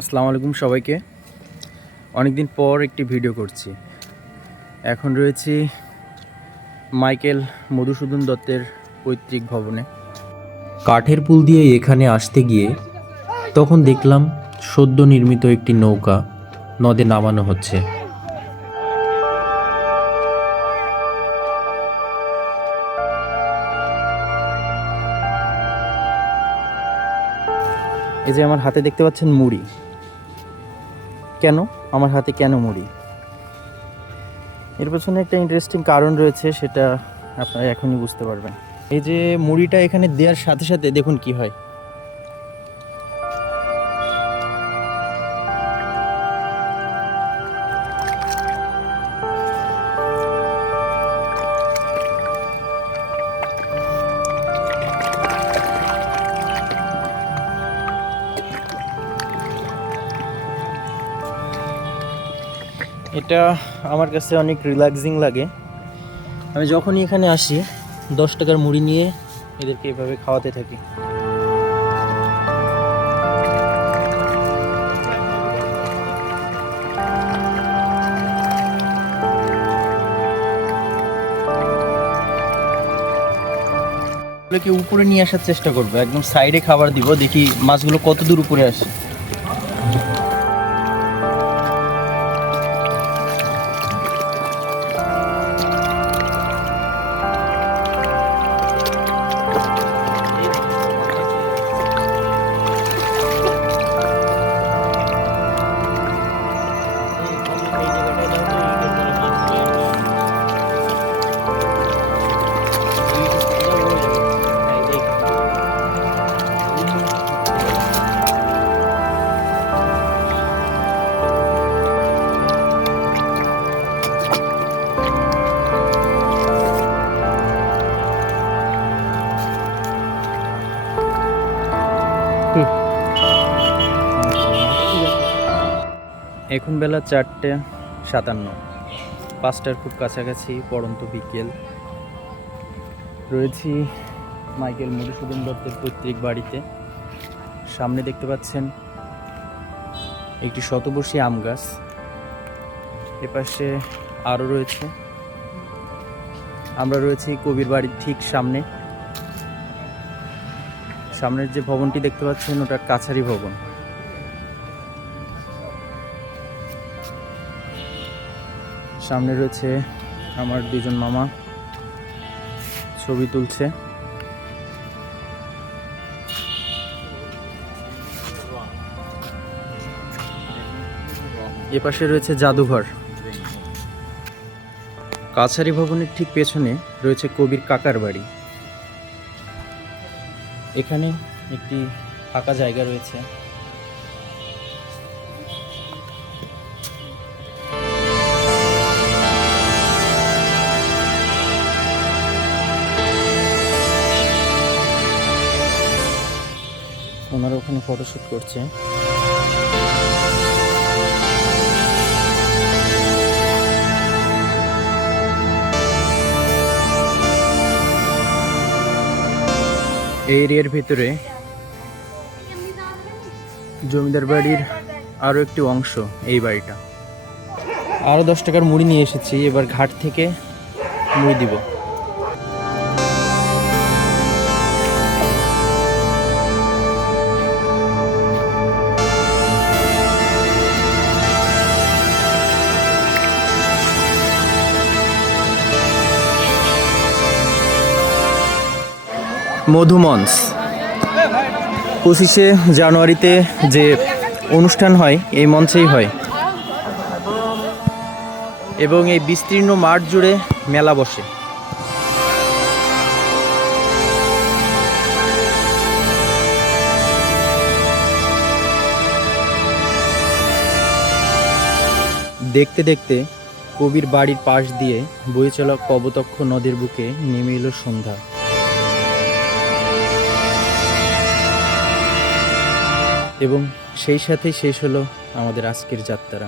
আসসালামু আলাইকুম সবাইকে। অনেকদিন পর একটি ভিডিও করছি। এখন রয়েছি মাইকেল মধুসূদন দত্তের পৈতৃক ভবনে। কাঠের পুল দিয়ে এখানে আসতে গিয়ে তখন দেখলাম সদ্য নির্মিত একটি নৌকা নদে নামানো হচ্ছে। এই যে আমার হাতে দেখতে পাচ্ছেন মুড়ি। কেন? আমার হাতে কেন মুড়ি? এর পেছনে একটা ইন্টারেস্টিং কারণ রয়েছে, সেটা আপনারা এখনই বুঝতে পারবেন। এই যে মুড়িটা এখানে দেওয়ার সাথে সাথে দেখুন কি হয়। এটা আমার কাছে অনেক রিল্যাক্সিং লাগে। আমি যখনই এখানে আসি, দশ টাকার মুড়ি নিয়ে এদেরকে এভাবে খাওয়াতে থাকি। এগুলোকে উপরে নিয়ে আসার চেষ্টা করব, একদম সাইডে খাবার দিব, দেখি মাছগুলো কত দূর উপরে আসে। এখন বেলা চারটে সাতান্ন। পাঁচটার খুব কাছাকাছি, পড়ন্ত বিকেল। রয়েছি মাইকেল মধুসূদন দত্তের পৈতৃক বাড়িতে। সামনে দেখতে পাচ্ছেন একটি শতবর্ষী আম গাছ। এপাশে আরও রয়েছে। আমরা রয়েছি কবির বাড়ির ঠিক সামনে। সামনের যে ভবনটি দেখতে পাচ্ছেন, ওটা কাছারি ভবন। সামনে রয়েছে আমার দুজন মামা। ছবি তুলছে। এ পাশে রয়েছে জাদুঘর। কাছারি ভবনের ঠিক পেছনে রয়েছে কবির কাকার বাড়ি। এখানে একটি ফাঁকা জায়গা রয়েছে। ওখানে ফটোশ্যুট করছে। এই এরিয়ার ভিতরে জমিদার বাড়ির আরও একটি অংশ, এই বাড়িটা। আরও দশ টাকার মুড়ি নিয়ে এসেছি, এবার ঘাট থেকে মুড়ি দিব। মধুমঞ্চ। পঁচিশে জানুয়ারিতে যে অনুষ্ঠান হয়, এই মঞ্চেই হয়। এবং এই বিস্তীর্ণ মাঠ জুড়ে মেলা বসে। দেখতে দেখতে কবির বাড়ির পাশ দিয়ে বয়ে চলা কবতক্ষ নদীর বুকে নেমে এলো সন্ধ্যা। এবং সেই সাথেই শেষ হলো আমাদের আজকের যাত্রা।